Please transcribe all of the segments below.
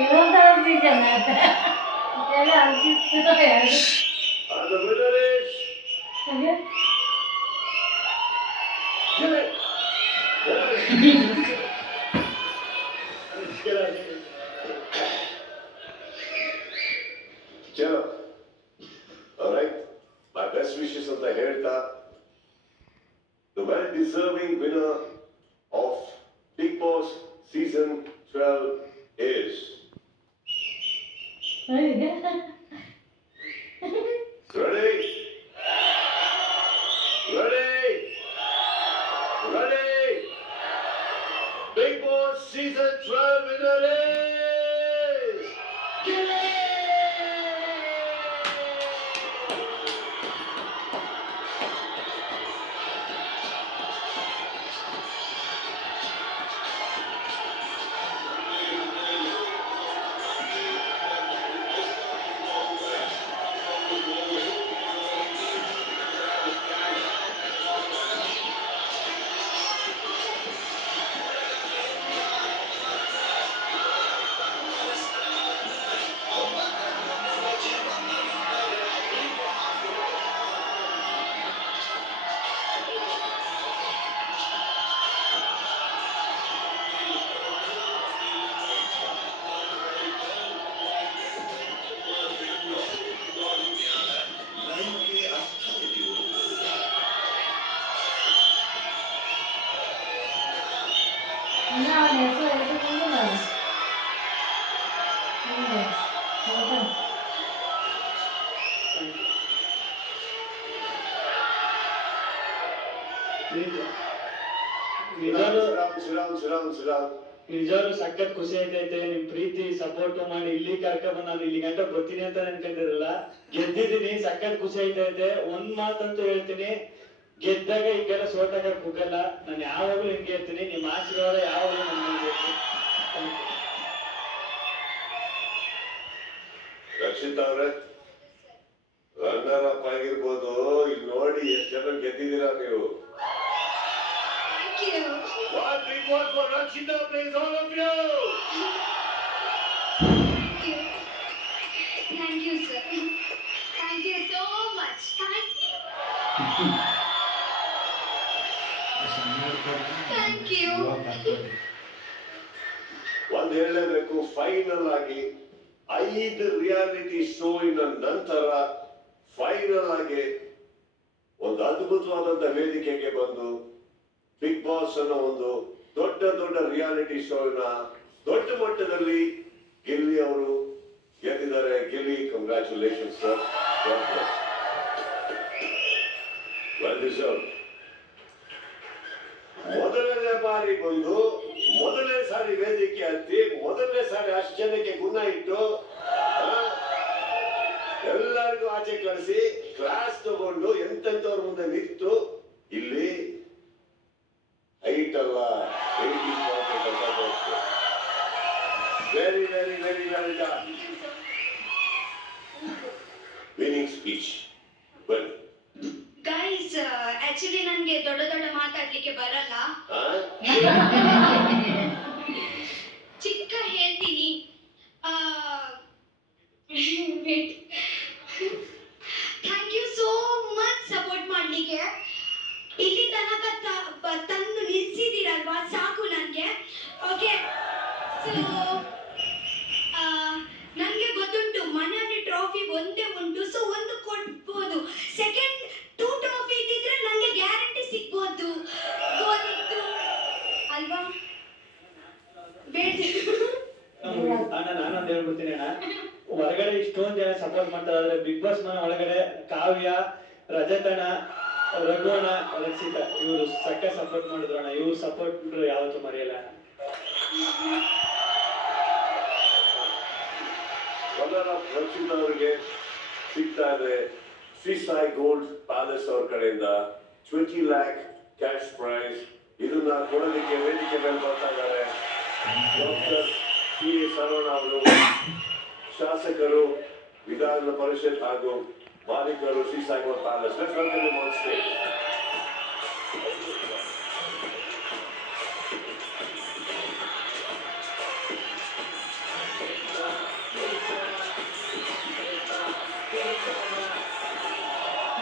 이런 사람들이잖아. 내가 안 찍어야 돼. And the winner is 그래? Jimmy. ಚಲೋ alright, my best wishes ಅಂತ ಹೇಳ್ತಾ the well deserving winner of Big Boss season 12 is ready Big Boss season 12 winner is Gilly! ನಿಜವಾಗ್ಲೂ ಸಖತ್ ಖುಷಿ ಆಯ್ತೈತೆ. ನಿಮ್ ಪ್ರೀತಿ support ಮಾಡಿ ಇಲ್ಲಿ ಕರ್ಕೊಂಡ್ ನಾನು ಇಲ್ಲಿ ಗಂಟ ಬರ್ತೀನಿ ಅಂತ ಅನ್ಕೊಂಡಿರಲ್ಲ. ಗೆದ್ದಿದ್ದೀನಿ, ಸಖತ್ ಖುಷಿ ಆಯ್ತೈತೆ. ಒಂದ್ ಮಾತಂತೂ ಹೇಳ್ತೀನಿ, ಗೆದ್ದಾಗ ಈಗೆಲ್ಲ ಸೋತಾಗ ಕುಗ್ಗಲ್ಲ. ನಾನು ಯಾವಾಗ್ಲೂ ಹಿಂಗೆ ಇರ್ತೀನಿ. ನಿಮ್ ಆಶೀರ್ವಾದ ಯಾವಾಗ್ಲೂ ನನ್ನ ರಕ್ಷಿತ್ ಅವ್ರೆ, ರನ್ನರ್ ಅಪ್ ಆಗಿರ್ಬೋದು, ಇಲ್ಲಿ ನೋಡಿ ಎಷ್ಟು ಜನ ಗೆದ್ದಿದ್ದೀರಾ ನೀವು. One big one for Rakshita, please, all of you. Thank you, sir. Thank you so much. Thank you. Thank you. ಒಂದ್ ಹೇಳಲೇಬೇಕು, ಫೈನಲ್ ಆಗಿ 5 ರಿಯಾಲಿಟಿ ಶೋಯಿನ ನಂತರ ಫೈನಲ್ ಆಗಿ ಒಂದು ಅದ್ಭುತವಾದಂತ ವೇದಿಕೆಗೆ ಬಂದು ಬಿಗ್ ಬಾಸ್ ಅನ್ನೋ ಒಂದು ದೊಡ್ಡ ದೊಡ್ಡ ರಿಯಾಲಿಟಿ ಶೋನ ದೊಡ್ಡ ಮಟ್ಟದಲ್ಲಿ ಗಿಲ್ಲಿ ಅವರು ಗೆದ್ದಿದ್ದಾರೆ. Gilli, congratulation sir, well deserved. ಮೊದಲನೇ ಬಾರಿ ಬಂದು ಮೊದಲನೇ ಸಾರಿ ವೇದಿಕೆ ಹತ್ತಿ ಮೊದಲನೇ ಸಾರಿ ಅಷ್ಟು ಜನಕ್ಕೆ ಗುಣ ಇಟ್ಟು ಎಲ್ಲರಿಗೂ ಆಚೆ ಕಳಿಸಿ ಕ್ಲಾಸ್ ತಗೊಂಡು ಎಂತೆಂಥವ್ರ ಮುಂದೆ ನಿಂತು ಇಲ್ಲಿ ಹೈಟ್ ಅಲ್ಲ very very very very done. Winning speech ಬನ್ನಿ. ಗೈಸ್, ಆಕ್ಚುಲಿ ನನ್ಗೆ ದೊಡ್ಡ ದೊಡ್ಡ ಮಾತಾಡ್ಲಿಕ್ಕೆ ಬರಲ್ಲ. ಚಿಕ್ಕ ಹೇಳ್ತೀನಿ. Thank you so much support ಮಾಡ್ಲಿಕ್ಕೆ. ಇಲ್ಲಿ ತನಕ ತಂದು ನಿಲ್ಸಿದ್ದೀರಲ್ವಾ, ಸಾಕು ನನಗೆ. ಓಕೆ, ಸೊ ನನಗೆ ಗೊತ್ತುಂಟು ಮನೆಯಲ್ಲಿ ಟ್ರಾಫಿ ಒಂದೇ ಉಂಟು, ಸೊ ಒಂದು ಕೊಡ್ಬೋದು. ಸೆಕೆಂಡ್ 2 ಟ್ರಾಫಿ ಇದ್ದಿದ್ರೆ ನನಗೆ ಗ್ಯಾರಂಟಿ ಸಿಗ್ಬೋದು. ಗೊತ್ತಿತ್ತು ಅಲ್ವಾ? ಅಣ್ಣ, ನಾನೊಂದು ಹೇಳ್ಬಿಡ್ತೀನಿ ಅಣ್ಣ. ಹೊರಗಡೆ ಇಷ್ಟೊಂದು ಜನ ಸಪೋರ್ಟ್ ಮಾಡ್ತಾರೆ, ಬಿಗ್ ಬಾಸ್ ಮನೆ ಒಳಗಡೆ ಕಾವ್ಯ, ರಜತಣ್ಣ, ರಘುವಣ, ರಕ್ಷಿತಾ ಇವರು ಸಕ್ಕ ಸಪೋರ್ಟ್ ಮಾಡಿದ್ರು ಅಣ್ಣ. ಇವ್ರು ಸಪೋರ್ಟ್ ಯಾವತ್ತೂ ಮರೆಯಲ್ಲ ಅಣ್ಣ. ರಕ್ಷಿತಾ ಅವರಿಗೆ ಸಿಗ್ತಾ ಇದೆ ಸಿಸಾಯ್ ಗೋಲ್ಡ್ ಪ್ಯಾಲೇಸ್ ಅವ್ರ ಕಡೆಯಿಂದ 20 lakh ಕ್ಯಾಶ್ ಪ್ರೈಸ್. ಇದನ್ನ ಕೊಡೋದಕ್ಕೆ ವೇದಿಕೆ ಮೇಲೆ ಬರ್ತಾ ಇದ್ದಾರೆ ಡಾಕ್ಟರ್ ಟಿ ಎ ಸರವಣ ಅವರು, ಶಾಸಕರು, ವಿಧಾನ ಪರಿಷತ್ ಹಾಗೂ ಮಾಲೀಕರು Sisai Gold Palace. Let's welcome them on stage.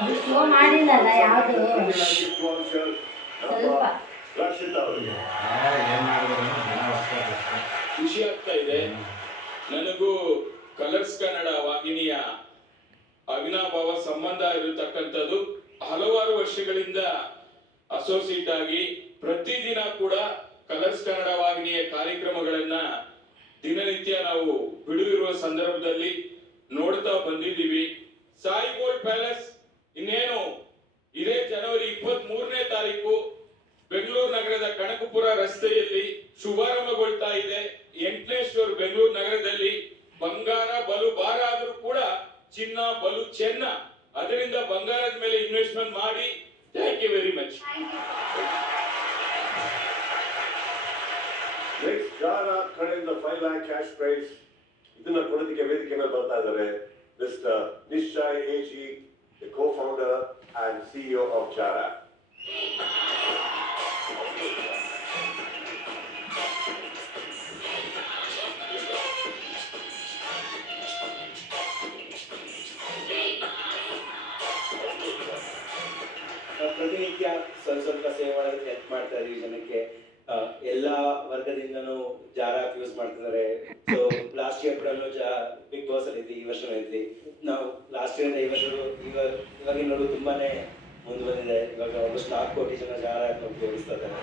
ಅದು ಶೋ ಮಾಡಿಲ್ಲಲ್ಲ ಯಾವುದು ಸ್ವಲ್ಪ ರಕ್ಷಿತಾ ಅವರಿಗೆ ಖುಷಿ ಆಗ್ತಾ ಇದೆ. ನನಗೂ ಕಲರ್ಸ್ ಕನ್ನಡ ವಾಹಿನಿಯ ಅವಿನಾಭಾವ ಸಂಬಂಧ ಇರತಕ್ಕಂಥದ್ದು. ಹಲವಾರು ವರ್ಷಗಳಿಂದ ಅಸೋಸಿಯೇಟ್ ಆಗಿ ಪ್ರತಿದಿನ ಕೂಡ ಕಲರ್ಸ್ ಕನ್ನಡ ವಾಹಿನಿಯ ಕಾರ್ಯಕ್ರಮಗಳನ್ನ ದಿನನಿತ್ಯ ನಾವು ಬಿಡುವಿರುವ ಸಂದರ್ಭದಲ್ಲಿ ನೋಡ್ತಾ ಬಂದಿದ್ದೀವಿ. ಸಾಯಿ ಗೋಲ್ಡ್ ಪ್ಯಾಲೇಸ್ ಇನ್ನೇನು ಇದೇ ಜನವರಿ 23ನೇ ತಾರೀಕು ಬೆಂಗಳೂರು ನಗರದ ಕನಕಪುರ ರಸ್ತೆಯಲ್ಲಿ ಶುಭಾರಂಭಗೊಳ್ತಾ ಇದೆ. 8ನೇ ಫ್ಲೋರ್ ಬೆಂಗಳೂರು ನಗರದಲ್ಲಿ ಬಂಗಾರ ಬಲು ಭಾರ ಆದ್ರೂ ಕೂಡ ಚಿನ್ನ ಬಲು ಚೆನ್ನ. ಅದರಿಂದ ಬಂಗಾರದ ಮೇಲೆ ಇನ್ವೆಸ್ಟ್ಮೆಂಟ್ ಮಾಡಿ. Thank you very much. Next Jar ಕಡೆಯಿಂದ 5 lakh ಕ್ಯಾಶ್ ಪ್ರೈಸ್ ಇದನ್ನ ಕೊಡೋದಕ್ಕೆ ವೇದಿಕೆ ಮೇಲೆ ಬರ್ತಾ ಇದ್ದಾರೆ Mr Nishchay A G, the co-founder and CEO of Jar. ಪ್ರತಿನಿತ್ಯ ಸ್ವಲ್ಪ ಸೇವೆ ಮಾಡೋದಕ್ಕೆ ಹೆಲ್ಪ್ ಮಾಡ್ತಾ ಇದೀವಿ ಜನಕ್ಕೆ. ಎಲ್ಲ ವರ್ಗದಿಂದನೂ ಜಾರಾ ಯೂಸ್ ಮಾಡ್ತಿದ್ದಾರೆ. ಸೊ ಲಾಸ್ಟ್ ಇಯರ್ ಕೂಡ ಬಿಗ್ ಬಾಸ್ ಅಲ್ಲಿ ಇದ್ವಿ, ಈ ವರ್ಷನೂ ಇದ್ವಿ. ನಾವು ಲಾಸ್ಟ್ ಇಯರ್ ಈ ವರ್ಷ ಇವಾಗಿನ ನೋಡು ತುಂಬಾನೇ ಮುಂದೆ ಬಂದಿದೆ. ಇವಾಗ ಆಲ್ಮೋಸ್ಟ್ 4 ಕೋಟಿ ಜನ ಜಾರಾ ಉಪಯೋಗಿಸ್ತಾ ಇದ್ದಾರೆ.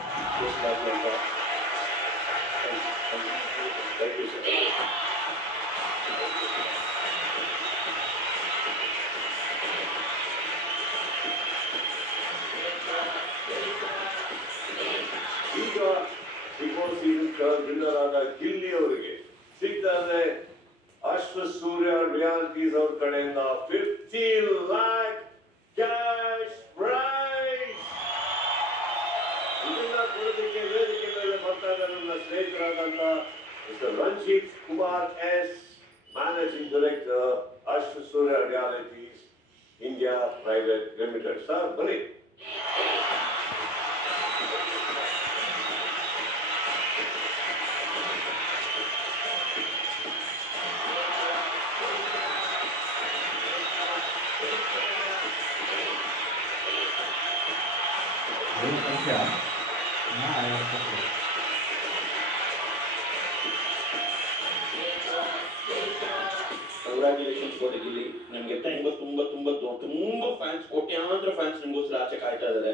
Thank you, sir. ಈಗ ಬಿಗ್ ಬಾಸ್ ಸೀಸನ್ ವಿನ್ನರ್ ಆದ ಗಿಲ್ಲಿ ಅವರಿಗೆ ಸಿಗ್ತಾರೆ ಅಶ್ವಸೂರ್ಯ ರಿಯಾಲಿಟೀಸ್ ಅವ್ರ ಕಡೆಯಿಂದ 50 lakh ಕ್ಯಾಶ್ ಪ್ರೈಸ್. ಇದನ್ನ ಕೊಡೋದಕ್ಕೆ ವೇದಿಕೆ ಮೇಲೆ ಬರ್ತಾ ಇದ್ದಾರೆ ನನ್ನ ಸ್ನೇಹಿತರಾದಂತ Mr Ranjith Kumar S, managing director Ashwasurya realities India private limited. Sir ಬನ್ನಿ. Congratulations for Gilli. ನಮಗೆ ತುಂಬಾ ಫ್ಯಾನ್ಸ್, ಕೋಟ್ಯಾಂತರ ಫ್ಯಾನ್ಸ್ ನಿಮಗೋಸ್ಕರ ಆಚೆ ಕಾಯ್ತಾ ಇದ್ದಾರೆ.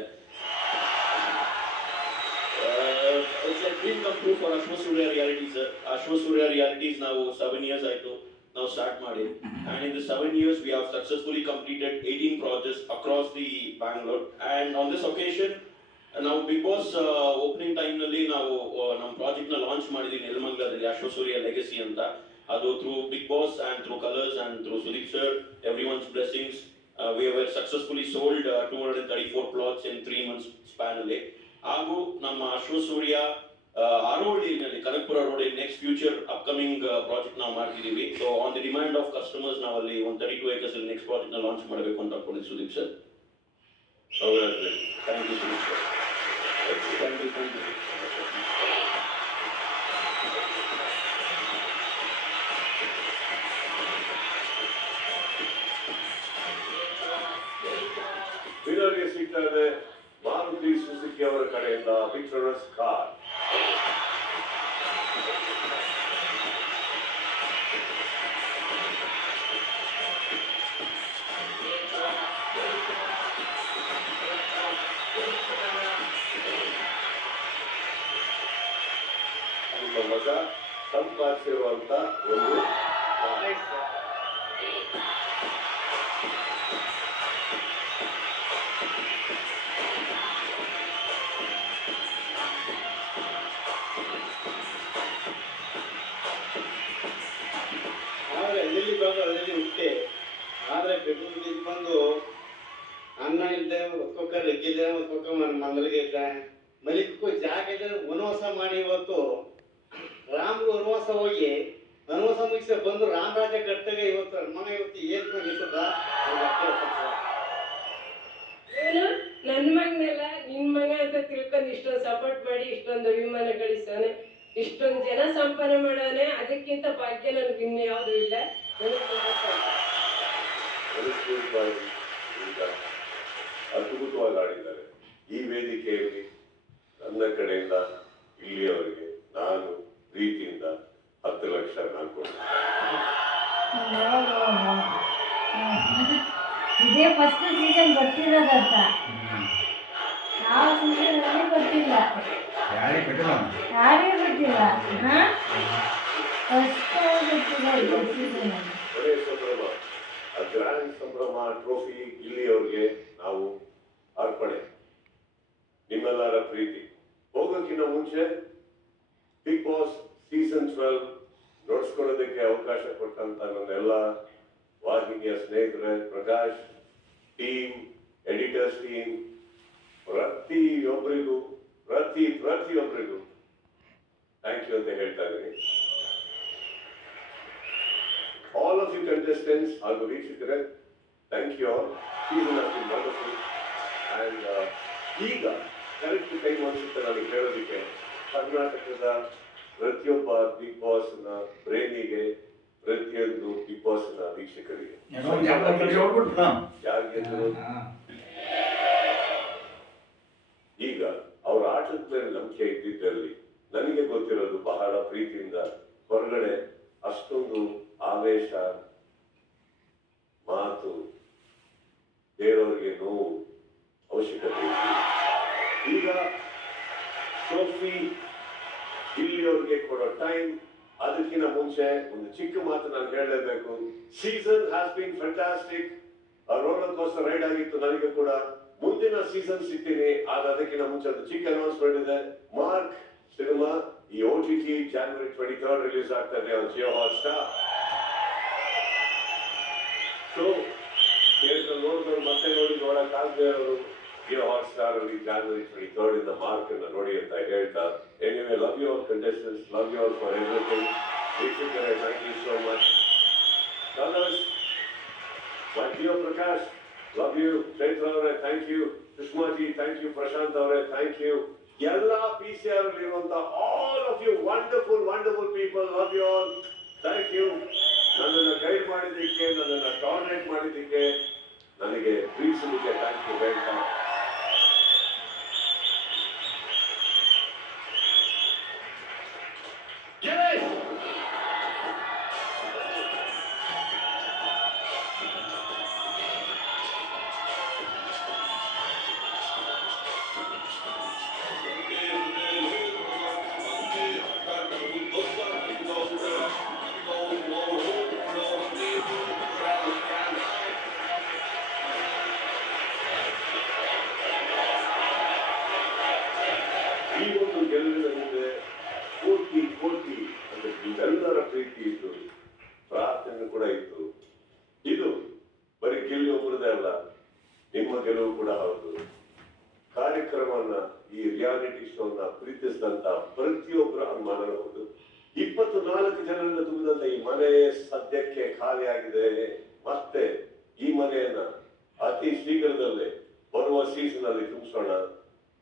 It's like dream come true for Ashwasurya realities. Ashwasurya realities ನಾವು 7 years ಆಯ್ತು ನಾವು ಸ್ಟಾರ್ಟ್ ಮಾಡಿ. And in the 7 years we have successfully completed 18 projects across the Bangalore. And on this occasion ನಾವು ಬಿಗ್ ಬಾಸ್ ಓಪನಿಂಗ್ ಟೈಮ್ ನಲ್ಲಿ ನಾವು ನಮ್ಮ ಪ್ರಾಜೆಕ್ಟ್ ನ launch ಮಾಡಿದ್ವಿ ನೆಲಮಂಗಲದಲ್ಲಿ, ಅಶ್ವಸೂರ್ಯ ಲೆಗಸಿ ಅಂತ. ಅದು through Bigg Boss and through Colors and through Sudeep sir, everyone's blessings, we have successfully sold 234 plots in 3 months span ಅಲ್ಲಿ. ಹಾಗೂ ನಮ್ಮ ಅಶ್ವಸೂರ್ಯ ಆರೋಹಳ್ಳಿನಲ್ಲಿ Kanakapura road next future upcoming project ನಾವು ಮಾಡ್ತಿದೀವಿ. So on the demand of customers ನಾವು ಅಲ್ಲಿ 132 acres ಅಲ್ಲಿ ನೆಕ್ಸ್ಟ್ ಪ್ರಾಜೆಕ್ಟ್ ನ ಲಾಂಚ್ ಮಾಡಬೇಕು ಅಂತ ಅನ್ಕೊಂಡಿದ್ವಿ Sudeep sir. Thank you Sudeep sir. Thank you. ವಿನರ್ಗೆ ಸಿಗ್ತಾರೆ ಮಾರುತಿ ಸುಜುಕಿ ಅವರ ಕಡೆಯಿಂದ ವಿಕ್ಟೋರಸ್ ಕಾರ್. ನಿಮ್ಮ ಮಗ ಸಂಪಾದಿಸಿರುವಂತ ಒಂದು ಹಳ್ಳಿಲಿ ಬಂದು ಹಳ್ಳಿಲಿ ಹುಟ್ಟೆ. ಆದರೆ ಬೆಂಗಳೂರಿಗೆ ಬಂದು ಅನ್ನ ಇಲ್ಲದೆ ಒತ್ಕೊಕ್ಕ ಲೆಗ್ಗಿಲ್ಲ, ಒತ್ಕೊಕ್ಕ ಮಂಗಲಿಗೆ ಇಲ್ಲ, ಮಲಿಕ್ಕೂ ಜಾಗ ಇಲ್ಲದೆ ವನವಾಸ ಮಾಡಿ ಇವತ್ತು ರಾಮ್ರು ವನವಾಸ ಹೋಗಿ ವನವಾಸ ಮುಗಿಸಿ ಬಂದು ರಾಮರಾಜ ಕಟ್ಟಾಗ ಇವತ್ತು ಮಗ ಇವತ್ತು ಏನ್ ನಿಲ್ತದ ಏನು ನನ್ನ ಮಗನೆಲ್ಲ ನಿನ್ ಮಗ ಅಂತ ತಿಳ್ಕೊಂಡು ಇಷ್ಟೊಂದು ಸಪೋರ್ಟ್ ಮಾಡಿ ಇಷ್ಟೊಂದು ಅಭಿಮಾನ ಗಳಿಸೋನೆ, ಇಷ್ಟೊಂದು ಜನ ಸಂಪಾದನೆ ಮಾಡೋನೆ. ಅದಕ್ಕಿಂತ ಭಾಗ್ಯ ನನ್ಗೆ ಇನ್ನು ಯಾವುದು ಇಲ್ಲ. ನನಗೆ ತುಂಬಾ ಈಗ ಅದ್ಭುತವಾಗಿ ಆಡಿದ್ದಾರೆ. ಈ ವೇದಿಕೆಯಲ್ಲಿ ನನ್ನ ಕಡೆಯಿಂದ ಇಲ್ಲಿಯವರೆಗೆ ನಾನು ಪ್ರೀತಿಯಿಂದ 10 ಲಕ್ಷ ನಾನು ಕೊಡ್ತೀನಿ. ಇದೇ ಫಸ್ಟ್ ಸೀಸನ್ ಬರ್ತಿರೋದಂತ ಯಾವ ಸೀಸನಲ್ಲಿ ಬರ್ತಿಲ್ಲ, ಯಾರಿಗೆ ಗೊತ್ತಿಲ್ಲ. ಫಸ್ಟ್ ಗೊತ್ತಿಲ್ಲ ಈ ಸೀಸನ್. ಒಳ್ಳೆಯ ಸಂಭ್ರಮ, ಆ ಗ್ರ್ಯಾಂಡ್ ಸಂಭ್ರಮ ಟ್ರೋಫಿ ಇಲ್ಲಿಯವರೆಗೆ ನಾವು ಅರ್ಪಣೆ. ನಿಮ್ಮೆಲ್ಲರ ಪ್ರೀತಿ. ಹೋಗೋಕ್ಕಿಂತ ಮುಂಚೆ ಬಿಗ್ ಬಾಸ್ ಸೀಸನ್ 12 ನೋಡ್ಸ್ಕೊಳ್ಳೋದಕ್ಕೆ ಅವಕಾಶ ಕೊಟ್ಟಂತ ನನ್ನೆಲ್ಲ ವಾಹಿನಿಯ ಸ್ನೇಹಿತರೆ, ಪ್ರಕಾಶ್ ಟೀಮ್, ಎಡಿಟರ್ಸ್ ಟೀಮ್, ಪ್ರತಿಯೊಬ್ಬರಿಗೂ ಥ್ಯಾಂಕ್ ಯು ಅಂತ ಹೇಳ್ತಾ ಇದ್ದೀನಿ. ಆಲ್ ಆಫ್ ಯು ಕಂಟೆಸ್ಟೆಂಟ್ಸ್ ಹಾಗೂ ವೀಕ್ಷಕರೇ, thank you all. Season of been wonderful. And ಈಗ ಕರೆಕ್ಟ್ ಟೈಮ್ ಅನಿಸುತ್ತೆ ನನಗೆ ಹೇಳೋದಕ್ಕೆ, ಕರ್ನಾಟಕದ ಪ್ರತಿಯೊಬ್ಬ ಬಿಗ್ ಬಾಸ್ನ ಪ್ರೇಮಿಗೆ, ಪ್ರತಿಯೊಂದು ಬಿಗ್ ಬಾಸ್ನ ವೀಕ್ಷಕರಿಗೆ ಯಾರಿಗೆಂದ್ರು ಈಗ ಅವರ ಆಟದ ಮೇಲೆ ನಂಬಿಕೆ ಇದ್ದಿದ್ದಲ್ಲಿ ನನಗೆ ಗೊತ್ತಿರೋದು ಬಹಳ ಪ್ರೀತಿಯಿಂದ ಹೊರಗಡೆ ಅಷ್ಟೊಂದು ಆವೇಶ, ಮಾತು, ಬೇರೆಯವರಿಗೆ ನೋವು ಅವಶ್ಯಕತೆ ಇದೆ. ಈಗ ಟ್ರೋಫಿ ಇಲ್ಲಿಯವರೆಗೆ ಕೊಡೋ ಟೈಮ್, ಅದಕ್ಕಿಂತ ಮುಂಚೆ ಒಂದು ಚಿಕ್ಕ ಮಾತು ನಾನು ಹೇಳಲೇಬೇಕು. Season has been fantastic. Roller coaster ride ಆಗಿತ್ತು ನನಗೆ ಕೂಡ. ಮುಂದಿನ ಸೀಸನ್ ಸಿಗ್ತೀನಿ. ಆದ್ರೆ ಅದಕ್ಕಿಂತ ಮುಂಚೆ ಒಂದು ಚಿಕ್ಕ ಅನೌನ್ಸ್ಮೆಂಟ್ ಇದೆ. ಮಾರ್ಕ್ ಸಿನಿಮಾ ಈ OTT January 23rd ರಿಲೀಸ್ ಆಗ್ತಾ ಇದೆ ಆನ್ ಜಿಯೋ ಹಾಟ್ಸ್ಟಾರ್. ಸೊ ನೋಡಿದವರು ಮತ್ತೆ ನೋಡಕ್ಕಾಗದೆ ಅವರು ಜಿಯೋ ಹಾಟ್ಸ್ಟಾರ್ ಅಲ್ಲಿ January 23rd ಇಂದ ಮಾರ್ಕ್ ಅನ್ನ ನೋಡಿ ಅಂತ ಹೇಳ್ತಾ, anyway love you all contestants, love you all for everything. ವೀಕ್ಷಕರೇ, thank you so much. Colors, my dear Prakash, love you. Chaitra ಅವರೇ thank you. Sushmaji thank you. Prashanth ಅವರೇ ಥ್ಯಾಂಕ್ ಯು. ಎಲ್ಲ PCR ಅಲ್ಲಿರುವಂತ all of you wonderful people, love you all. Thank you. ನನ್ನನ್ನು guide ಮಾಡಿದ್ದಕ್ಕೆ, ನನ್ನನ್ನು tolerate ಮಾಡಿದ್ದಕ್ಕೆ, ನನಗೆ ಪ್ರೀತಿಸಲಿಕ್ಕೆ ಥ್ಯಾಂಕ್ ಯು ಹೇಳ್ತಾ, ಈ ಒಂದು ಗೆಲುವಿನ ಹಿಂದೆ ಕೋಟಿ ಅಂದ್ರೆ ನಿಮ್ಮೆಲ್ಲರ ಪ್ರೀತಿ ಇತ್ತು, ಪ್ರಾರ್ಥನೆ ಕೂಡ ಇತ್ತು. ಇದು ಬರೀ ಗೆಲುವು ಒಬ್ಬರದೇ ಅಲ್ಲ, ನಿಮ್ಮ ಗೆಲುವು ಕೂಡ ಹೌದು. ಕಾರ್ಯಕ್ರಮವನ್ನ, ಈ ರಿಯಾಲಿಟಿ ಶೋನ ಪ್ರೀತಿಸಿದಂತ ಪ್ರತಿಯೊಬ್ಬರ ಅನುಮಾನ ಹೌದು. 24 ಜನರಿಂದ ತುಂಬಿದಂತ ಈ ಮನೆ ಸದ್ಯಕ್ಕೆ ಖಾಲಿ ಆಗಿದೆ. ಮತ್ತೆ ಈ ಮನೆಯನ್ನ ಅತಿ ಶೀಘ್ರದಲ್ಲೇ ಬರುವ ಸೀಸನ್ ಅಲ್ಲಿ ತುಂಬಿಸೋಣ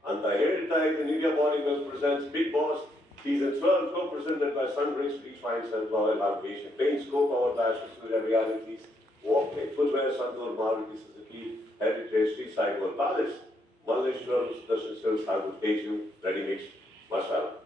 ಅಂತ ಹೇಳ್ತಾ ಇದ್ದು, Nivea Body Milk presents Big Boss Season 12, co-presented by Sunbridge Beach Finds and Royal Navigation Paints, co-powered by Ashwin Realities, Walkway Footwear, Sandur, Maruti Suzuki, Heritage, Seaside World Palace, Malleshwaram, Darshan Silks, Harbour Teju, Ready Mix, Masala.